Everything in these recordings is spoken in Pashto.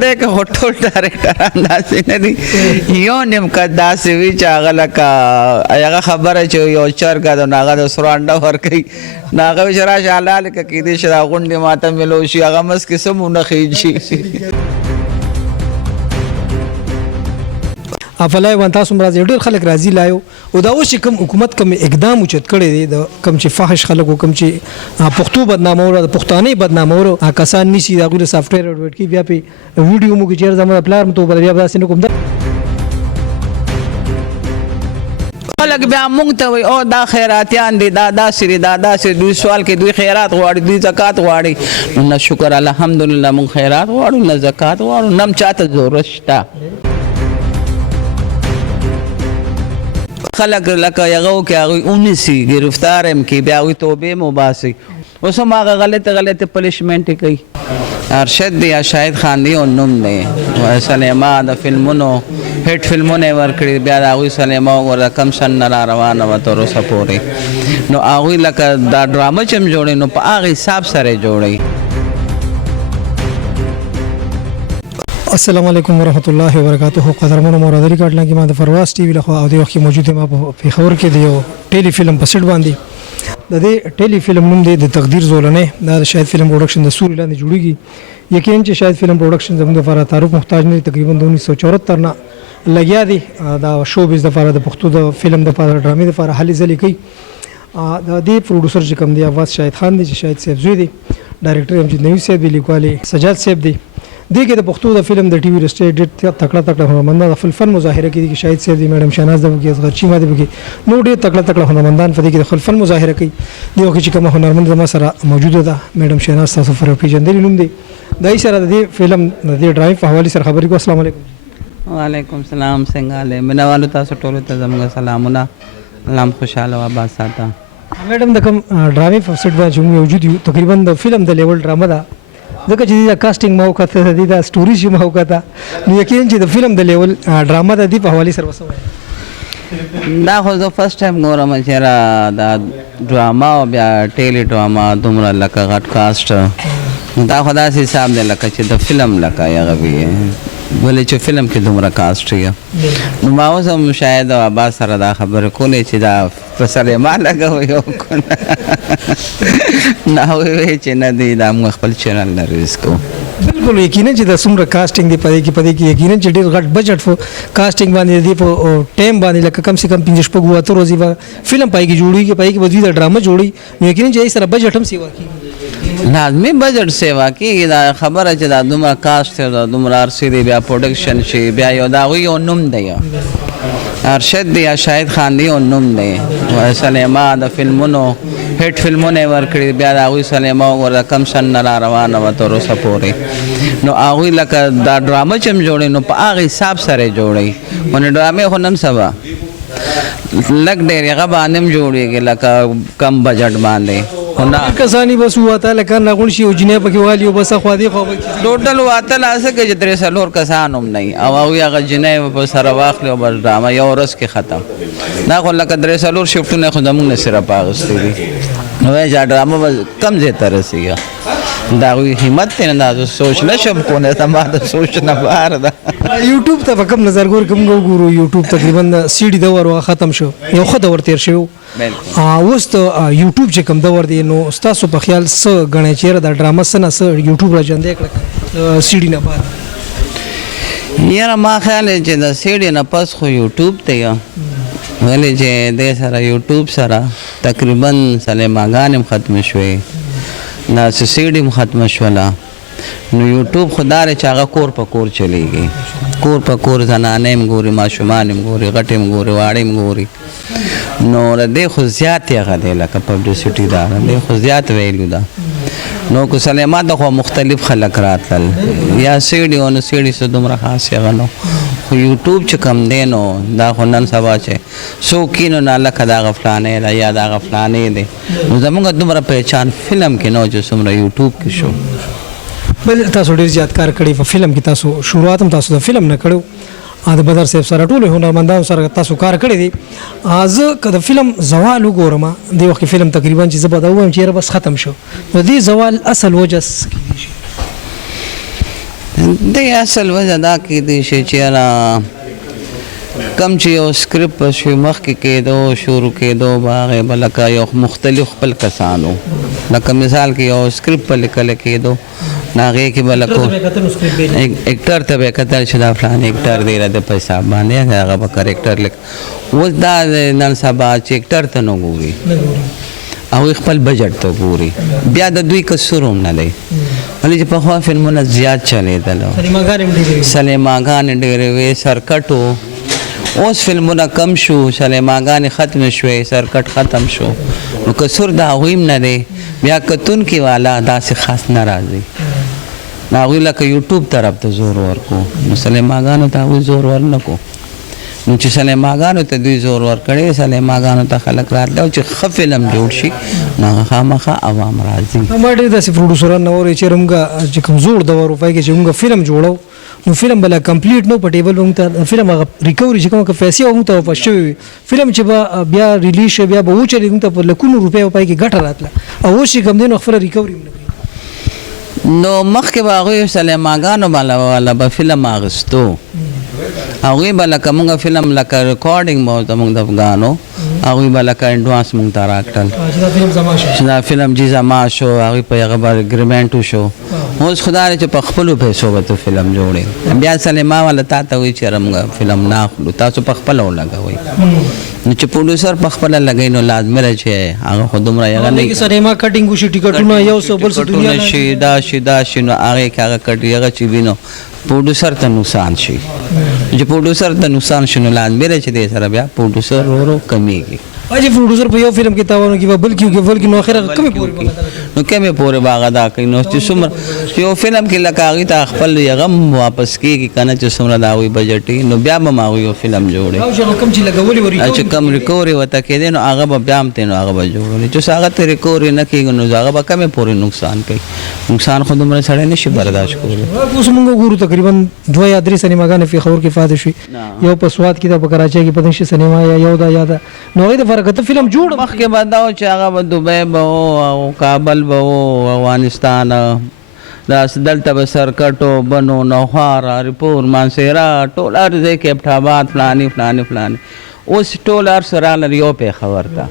دی که خو ټول ډایرکټران داسې نه دي یو نیم کس داسې وي چې هغه لکه هغه خبره چې یو چرګه ده نو هغه د سرو انډه ورکوي نو هغه وایي چې راشه حلاله که کیدای شي دا غونډې ماته میلو شي هغه مس کې څه مونه خیجي افلای وان تاسو مراد ډېر خلک راضي لایو او دا اوس کوم حکومت کوم اقدام اوچت کړی دی د کوم چې فاحش خلکو کوم چې پښتو بدنامور د پښتانه بدنامور کسان نشي دا غوړي سافټویر اډوټ کی بیا په ویډیو مو کې چیر زموږ پلار مو ته بیا داسې نه کوم خلک بیا مونږ ته وایي او دا خیراتیان دي دا داسې دي دا داسې دوی سوال کې دوی خیرات غواړي دوی زکات غواړي نو نه شکر الحمدلله مونږ خیرات غواړو نه زکات غواړو نه هم چاته ضرورت شته خلک لکه یغو کې هغوی ونیسي ګرفتار هم کړي بیا هغوی توبې هم وباسي اوس هم هغه غلطې پنشمنټ یې کوي ارشد دی یا شاهد خان دی او نوم دی سلیما د فلمونو هیټ فلمونه یې ورکړي بیا د هغوی سلیما وګوره کم سن نه را روانه وه تر اوسه پورې نو هغوی لکه دا ډرامه چې هم جوړوي نو په هغه حساب سره یې جوړوي السلام علیکم ورحمۃ اللہ وبرکاتہ قدرمنو مرادری کاټلا کې ما د فرواز ټي وی له خوا او د وخت موجود ما په پیښور کې د یو ټیلی فلم په سټ باندې د دې ټیلی فلم نوم دی د تقدیر زولنې دا شاید فلم پروډکشن د سوري لاندې جوړیږي یقینا چې شاید فلم پروډکشن زموږ لپاره تعارف محتاج نه تقریبا 1974 نه لګیا دي دا شو بیس د لپاره د پښتو د فلم د لپاره ډرامې د لپاره هلي ځلې کوي د دې پروډوسر چې کوم دی आवाज شاهد خان دی چې شاید صاحب زوی دی ډایرکټر امجد نوی صاحب دی لیکوال سجاد صاحب دی دغه د پښتو د فلم د ټي وی رسټیټ ډېر تکړه هنرمندان خپل فن مظاهره کوي چې شاید صاحب دی میډم شهناز د بګي اصغر چیما د بګي نو ډېر تکړه هنرمندان په دې کې خپل فن مظاهره کوي دیو چې کوم هنرمند ما سره موجوده ده میډم شهناز تاسو فر پیژندل نوم دی دای سره د فلم د ډرایو په حواله سره خبرې کو السلام علیکم وعلیکم السلام څنګه له منوالو تاسو ټول ته زموږ سلامونه الله خوشاله او آباد ساته میډم د کوم ډرامې په سټ باندې موجود یو تقریبا د فلم د لیول ډرامه ده ځکه چې دا کاسټینګ ما وکړه د دا سټوري چې ما وکړه نو یقینا چې د فلم د لیول ډرامه د دې په حواله سره وسوي دا خو زه فرست ټایم ګورم چې را دا ډراما او بیا ټیلی ډراما دومره لکه غټ کاسټ دا خو داسې حساب دی لکه چې د فلم لکه هغه وي ولې چې فلم کې دومره کاسټ وي نو ما اوس هم شاید عباس سره دا خبرې کولې چې دا په سلیما لګوي او نه وایي چې نه دی دا موږ خپل چینل نه ریلیز کوو بالکل یقینا چې د څومره کاسټینګ دی پدې کې یقینا چې ډېر غټ بجټ فو کاسټینګ باندې دی په ټایم باندې لکه کم سے کم 15 شپږ وته روزي فلم پای کې جوړیږي پای کې وځي د ډرامه جوړي نو یقینا چې سره بجټ هم سیوا کیږي لازمي بجټ سیوا کیږي دا خبره چې دا دومره کاسټ دا دومره ارسي دی بیا پروډکشن شي بیا یو دا یو نوم دی ارشد دی یا شاهد خان دی او نوم دی سلیما د فلمونو هیټ فلمونه ورکړي بیا د هغوی سلیما وګوره کم سن نه را روانه وه تر اوسه پورې نو هغوی لکه دا ډرامه چې هم جوړوي نو په هغه حساب سره یې جوړوي خو نو ډرامې خو نن سبا لږ ډېر هغه باندې هم جوړېږي لکه کم بجټ باندې کسانی بس واته لکه نغون شي او جنې پکې والی او بس خو دې خو ټوټل واته لاسه کې چې درې څلور کسان هم نه او هغوی هغه جنې په سره واخلي او بس ډرامه یو ورځ کې ختم دا خو لکه درې څلور شفټونه خو زموږ نه صرف اخیستي دي نو چې ډرامه به کم ځای ته رسېږي دا هغوی همت دی نه دا سوچ نه شم کولی زما د سوچ نه بهر ده یوټیوب ته په کوم نظر کوم ګورو یوټیوب تقریبا سی ډي دور ختم شو یو ښه دور تېر شو اوس ته یوټیوب چې کوم دور دی نو ستاسو په خیال څه ګڼئ چې دا ډرامه څه نه څه یوټیوب را ژوندی کړه سی ډي نه بعد یاره ما خیال دی چې د سی ډي نه پس خو یوټیوب دی ولې چې دې سره یوټیوب سره تقریبا سلیماګانې هم ختمې شوې دا سی ډي هم ختمه شوله نو یوټیوب خو دا دی چې هغه کور په کور چلیږي کور په کور زنانې هم ګوري ماشومان هم ګوري غټې هم ګوري واړې هم ګوري نو د دې خو زیات هغه دی لکه پبلیسټي دا دی خو زیات ویلو ده نو که سلیما ته خو مختلف خلک راتلل یا سی ډي او نو سی ډي څه دومره خاص هغه نو خو یوټیوب چې کم دی نو دا خو نن سبا چې څوک کینو نه لکه دغه فلانې ده یا دغه فلانې دی نو زموږ دومره پہچان فلم کې نو چې څومره یوټیوب کې شو بل تاسو ډېر زیات کار کړی په فلم کې تاسو شروعات هم تاسو د فلم نه کړو د بدر صاحب سره ټول هنرمندانو سره تاسو کار کړی دی زه که د فلم زوال وګورم د وخت فلم تقریبا چې زه به دا ووایم چې یاره بس ختم شو نو دې زوال اصل وجه څه کیدای شي د اصل وجه دا کېدی شي چې یاره کم چې یو سکرپټ په شوي مخکې کېدو شروع کېدو به هغې به لکه یو مختلف خپل کسانو لکه مثال کې یو سکرپټ په لیکلی کېدو نو هغې کې به لکه اکټر ته به یې کتل چې دا فلان اکټر دی د په حساب باندې هغه به کرکټر لیک اوس دا نن سبا چې اکټر ته نه ګوري هغوی خپل بجټ ته ګوري بیا د دوی قصور هم نه دی ولې چې پخوا فلمونه زیات چلېدل سلیماګانې ډېرې وې سرکټ و اوس فلمونه کم شو سلیماګانې ختم شوې سرکټ ختم شو نو قصور د هغوی هم نه دی بیا کتونکي والا داسې خاص نه راځي نو هغوی لکه یوټوب طرف ته زور ورکو نو سلیماګانو ته هغوی زور ورنکو نو چې سلیماګانو ته دوی زور ورکړی سلیماګانو ته خلک راتله او چې ښه فلم جوړ شي نو هغه خامخا عوام راځي ما ډېر داسې پروډوسران نه اوري چې موږ چې کوم زوړ دور وپای کې چې موږ فلم جوړو نو فلم بلا کمپلیټ نو په ټیبل موږ ته فلم هغه ریکوري چې کوم پیسې موږ ته واپس شوي وي فلم چې بیا ریلیز شي بیا به وچلي موږ ته په لکونو روپۍ وپای کې ګټه راتله او اوس چې کوم دی نو خپله ریکوري نو مخکې به هغوی سلیماګانو والا به فلم اخیستو هغوی به لکه مونږ فلم لکه ریکارډینګ به زمونږ د افغانو هغوی به لکه اډوانس مونږ ته راکړل چې دا فلم جي زما شو هغوی په هغه به اګریمنټ وشو اوس خدا دی چې په خپلو پیسو به ته فلم جوړې بیا سلیما والا تا ته وایي چې یاره مونږ فلم نه اخلو تاسو په خپله ولګوئ نو چې پروډوسر په خپله لګوي نو لازمه ده چې هغه خو دومره هغه نه سینما کټینګ وشي ټیکټونه یو څه بل څه دنیا شي دا شي نو هغې کې هغه کټ هغه چې وي نو پروډوسر ته نقصان شي چې پروډوسر ته نقصان شي نو لازمي ده چې دې سره بیا پروډوسر ورو کمیږي اجي پروډوسر په یو فلم کې تاوانو کې بل کې نو اخر کمې پورې نو کمې پورې باغ ادا کوي نو چې څومره یو فلم کې لکه هغې ته خپل غم واپس کېږي که نه چې څومره د هغوی بجټ وي نو بیا به هم هغوی یو فلم جوړي چې کم ریکوري ورته کېدی نو هغه به بیا هم تی نو هغه به جوړوي چې هغه ته ریکوري نه کېږي نو هغه به کمې پورې نقصان کوي نقصان خو دومره سړی نه شي برداشت کولی اوس موږ ګورو تقریبا 2 یا 3 سینماګانې پېښور کې فاتح شوي یو په سوات کې ده په کراچۍ کې پدې شي سینما یا یو دا یا دا نو هغې د فرق ته فلم جوړ مخکې به دا و چې هغه به دوبۍ به و او کابل به و افغانستان دلته به سرکټ و بنو نوخار هریپور مانسهره ټول هر ځای کې ابټ آباد فلاني اوس ټول هر څه راغلل یو پېښور ته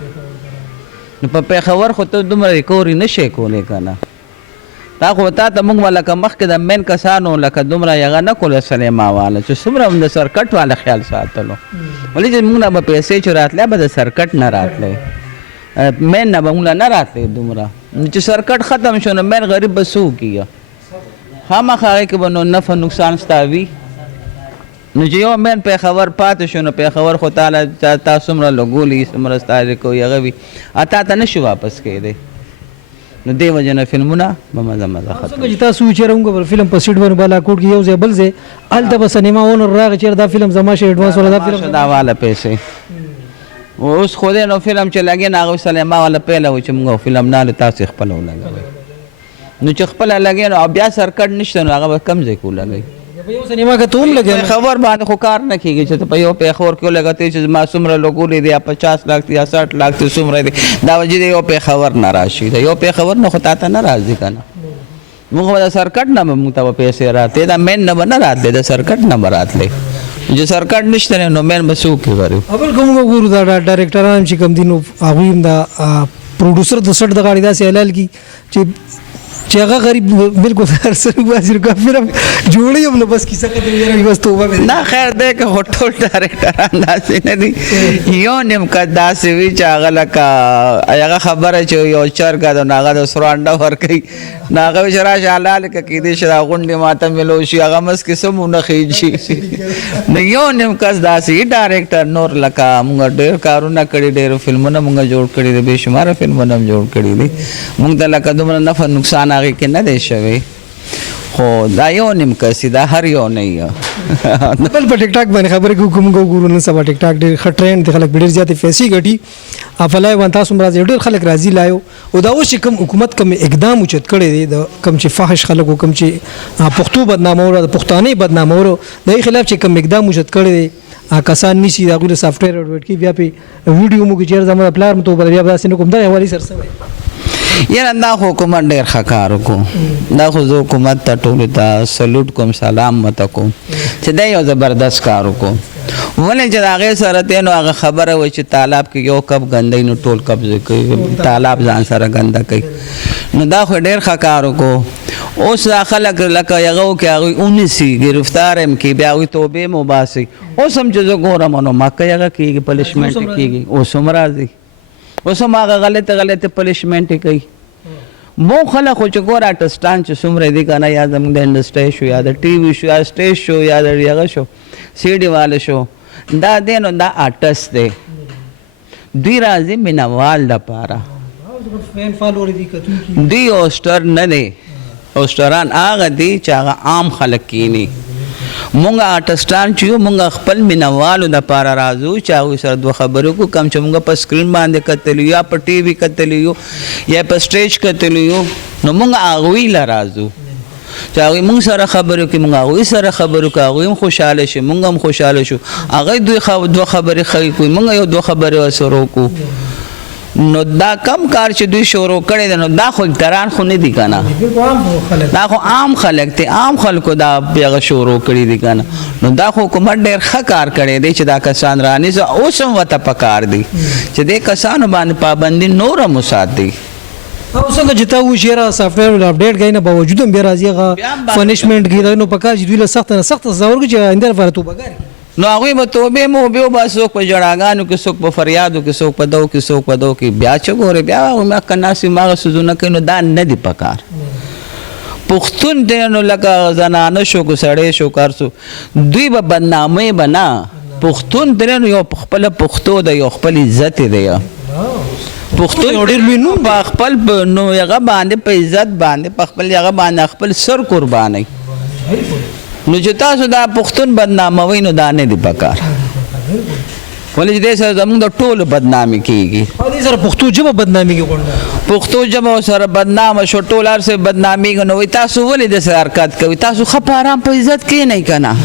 نو په پېښور خو ته دومره ریکوري نه شې کولی که نه دا خو تا ته موږ به لکه مخکې د مین کسانو لکه دومره هغه نه کوله سلیما والا چې څومره هم د سرکټ والا خیال ساتلو ولې چې موږ نه به پیسې چې راتلی به د سرکټ نه راتلی مین نه به موږ نه راتلی دومره چې سرکټ ختم شو نو مین غریب به څه وکړي خامخا هغې کې به نو نفع نقصان ستا وي نو چې یو مین پېښور پاتې شو نو پېښور خو تا څومره لګولي څومره ستا کوي هغه وي تا ته نه شي واپس کېدی نو دې وجه نه فلمونه به مزه ختم چې تاسو وچېره موږ فلم په سیټ باندې بالاکوټ کې یو ځای بل ځای هلته به سینما اونر راغی چېرې دا فلم زما شي اډوانس والا دا فلم دا والا پیسې اوس خو دی نو فلم چې لګې نه هغوی سلیما والا پیله وایي چې موږ فلم نه هلو تاسو یې خپله ولګوئ نو چې خپله لګې نو بیا سرکټ نشته نو هغه به کم ځای کې ولګوئ یو سینما کې ته هم لګې خبر باندې خو کار نه کېږي چې ته په یو پېښور کې ولګوې چې ما څومره لګولي دی یا 50 لاک دی یا 60 لاک دی څومره دی دا وجې د یو پېښور نه راشي د یو پېښور نه خو تا ته نه راځي که نه موږ به د سرکټ نه به موږ ته به پیسې راتلې دا مین نه به نه راتلې د سرکټ نه به راتلې چې سرکټ نشته نو مین به څه وکړي غریب بل کوم وګورو دا ډایرکټران چې کوم دي نو هغوی هم دا پروډوسر د سټ د غاړې داسې حلال کړي چې هغه غریب بالکل هر څه وباسي نو که فلم جوړوي هم نو بس کیسه ختم یاره بس توبه مې نه خیر دی که خو ټول ډایرکټران داسې نه دي یو نیم کس داسې وي چې هغه لکه هغه خبره چې یو چرګه ده نو هغه د سرو انډه ورکوي نو هغه وایي چې راشه حلال که کېدای شي دا غونډې ماته میلو شي هغه منځ کې څه مو نه خیجي نو یو نیم کس داسې وي ډایرکټر نور لکه مونږ ډېر کارونه کړي ډېر فلمونه مونږ جوړ کړي دي بې شماره فلمونه هم جوړ کړي دي مونږ ته لکه دومره نفع نقصان هغې کې نه دی شوی خو دا یو نیم کس دا هر یو نه یي بل په ټیک ټاک باندې خبرې کوو کوم ګورو نن سبا ټیک ټاک ډېر ښه ټرینډ دی خلک ډېر زیاتې پیسې ګټي افلای باندې تاسو هم راځئ ډېر خلک راضي لایو او دا اوس چې کوم حکومت کوم اقدام اوچت کړی دی د کوم چې فاحش خلکو کوم چې پښتو بدنامولو د پښتانه بدنامولو د هغې خلاف چې کوم اقدام اوچت کړی دی کسان نیسي د هغوی له سافټویر اډویټ کوي بیا پې ویډیو موږ چېرې زما د پلار م توبه بیا به داسې نه کوم دغې حوالې سره څه وایي یاره دا خو حکومت ډېر ښه کار وکړو دا خو زه حکومت ته ټولو ته سلوټ کوم سلام ورته کوم چې دی یو زبردست کار وکړو ولې چې د هغې سره دی نو هغه خبره وه چې تالاب کې یو کپ ګندی نو ټول قبضه کوي تالاب ځان سره ګنده کوي نو دا خو ډېر ښه کار وکړو اوس دا خلک لکه هغه وکړي هغوی ونیسي ګرفتار هم کړي بیا هغوی توبې هم وباسي اوس هم چې زه ګورم نو مکه هغه کېږي پنشمنټ کېږي اوس هم راځي اوس هم هغه غلطې پنشمنټ کوي مو خلک خو چې ګور آرټسټان چې څومره دي که نه یا زموږ د انډسټري شو یا د ټي وي شو یا سټیج شو یا د هغه شو سی ډي واله شو دا دی نو دا آرټسټ دی دوی راځي مینهوال دپاره دوی اوسټر نه دی اوسټران هغه دي چې هغه عام خلک کینی مونږ آرټسټان چې یو مونږ خپل مینهوالو دپاره راځو چې هغوی سره دوه خبرې وکړو کم چې مونږ په سکرین باندې کتلی یا په ټي وي کتلی یو یا په سټیج کتلی یو نو مونږ هغوی له راځو چې هغوی مونږ سره خبرې وکړي مونږ هغوی سره خبرې وکړو هغوی هم خوشحاله شي مونږ هم خوشحاله شو هغوی دوه خبرې ښه کوي مونږ یو دوه خبرې ورسره وکړو نو دا کم کار چې دوی شروع کړی دی نو دا خو اکتران خو نه دي که نه دا خو عام خلک دی عام خلکو دا هغه شروع کړي دي که نه نو دا خو حکومت ډېر ښه کار کړی دی چې دا کسان رانیسي اوس هم ورته پکار دی چې دې کسانو باندې پابندي نور هم وساتي او څنګه چې تا ووایي چې یاره سافټویر اپډیټ کوي نه باوجود هم بیا راځي هغه پنشمنټ کوي نو پکار چې دوی له سخته نه سخته سزا ورکړي چې آینده لپاره توبهګار کړي نو هغوی به توبې مو وبې وباسي څوک په ژړاګانو کې څوک په فریادو کې څوک په دو کې څوک په دو کې بیا چې ګورې بیا هغوی مخکې ناست وي هماغه څیزونه کوي نو دا نه دي پکار پښتون دی نو لکه زنانه شو که سړی شو کار شو دوی به بدنامۍ به نه پښتون دی نو یو خپله پښتو ده یو خپل عزت دی پښتون ډېر لوی نوم په خپل نو هغه باندې په عزت باندې په خپل هغه باندې خپل سر قربانوي نو چې تاسو دا پښتون بدناموئ نو دا نه دي پکار ولې چې دې سره زموږ د ټولو بدنامي کېږي دې سره پښتو ژبه بدنامېږي غونډه پښتو ژبه سره بدنامه شو ټول هر څه بدنامېږي نو وایي تاسو ولې داسې حرکت کوئ تاسو ښه په ارام په عزت کښېنئ که نه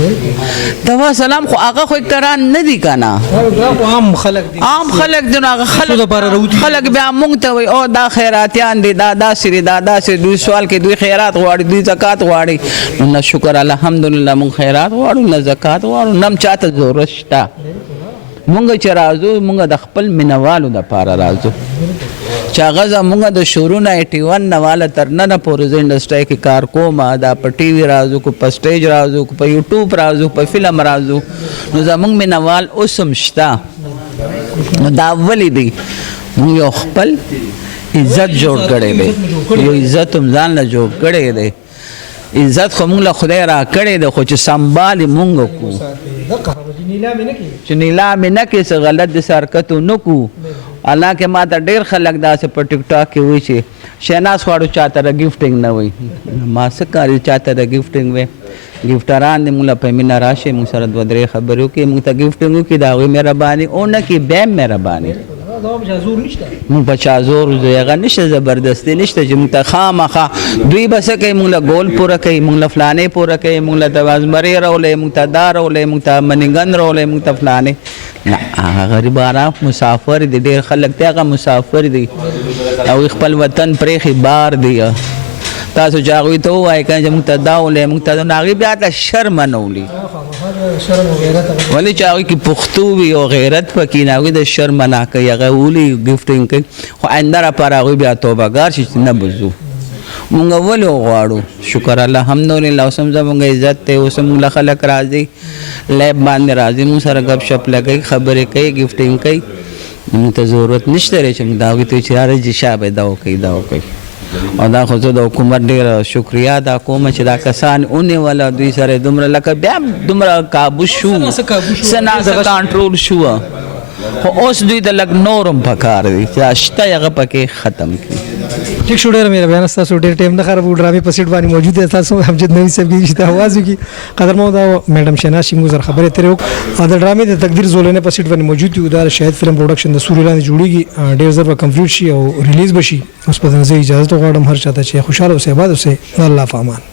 دوا سلام خو هغه خو اکتران نه دي که نه عام خلک دي عام خلک دي نو هغه خلک بیا موږ ته وایي او دا خیراتیان دي دا داسې دي دا داسې دوی سوال کې دوی خیرات غواړي دوی زکات غواړي نو نه شکر الحمدلله موږ خیرات غواړو نه زکات غواړو نه هم چاته ضرورت شته مونږ چې راځو مونږ د خپل مینهوالو دپاره راځو چې هغه زمونږ د شروع نه 81 نه واله تر ننه پورې زه انډسټرۍ کې کار کوم دا په ټي وي راځو که په سټیج راځو که په یوټیوب راځو په فلم راځو نو زمونږ مینهوال اوس هم شته نو دا ولې دی مونږ یو خپل عزت جوړ کړی دی یو عزت هم ځان له جوړ کړی دی عزت خو مونږ له خدای را کړی دی خو چې سنبال یې مونږ وکړو چې نیلامې نه کړي څه غلط داسې حرکت ونه کړو حالانکه ما ته ډېر خلک داسې په ټیک ټاک کې وایي چې شهناز خواړو چاته د ګفټینګ نه وایي ما څه کار چاته د ګفټینګ وایي ګفټران دې مونږ له په مینه راشي مونږ سره دوه درې خبرې وکړي مونږ ته ګفټینګ وکړي د هغوی مهرباني ونه کړي بیا هم مهرباني مونږ په چا زور هغه نشته زبردستي نشته چې مونږ ته خامخا دوی به څه کوي مونږ له ګول پوره کوي مونږ له فلانې پوره کوي مونږ له توازمرې راولی مونږ ته دا راولی مونږ ته منیګن راولی مونږ ته فلانې نه هغه غریبانه مسافر دي ډېر خلک دی هغه مسافر دي هغوی خپل وطن پرېښي بار دي تاسو چې هغوی ته ووایئ که چې مونږ ته دا ولی مونږ ته هغوی بیا ته شرمه نه وړي ولې چې هغوی کې پښتو وي او غیرت پکې نه هغوی د شرمه نه کوي هغه ولي ګفټینګ کوي خو آینده لپاره هغوی بیا توبهګار شي چې نه بځو مونږ ولې وغواړو شکر الحمدلله اوس هم زموږ عزت دی اوس هم مونږ له خلک راځي لیب باندې راځي مونږ سره ګپ شپ لګوي خبرې کوي ګفټینګ کوي مونږ ته ضرورت نشته دی چې مونږ د هغوی ته چې یاره جي شابه دا وکوي دا وکوي او دا خو زه د حکومت ډېره شکریا ادا کوم چې دا کسان ونیوله دوی سره دومره لکه بیا دومره کابو شو څه ناسه کنټرول شوه خو اوس دوی ته لږ نور هم پکار دی چې شته هغه پکې ختم کړي ٹھیک شو ډېره مهربانه ستاسو ډېر ټایم نه خرابوو ډرامې په سیټ باندې موجود دی تاسو امجد نوي صاحب کې چې آواز وکړي قدرمنو دا میډم شهناز شینګو سره خبرې اترې وکړو او د ډرامې د تقدیر زولنې په سیټ باندې موجود یو دا شاهد فلم پروډکشن د سوري لاندې جوړېږي ډېر ژر به کمپلیټ شي او ریلیز به شي اوس په دې اجازه غواړم هر چاته چې خوشحاله اوسئ آباد اوسئ الله په امان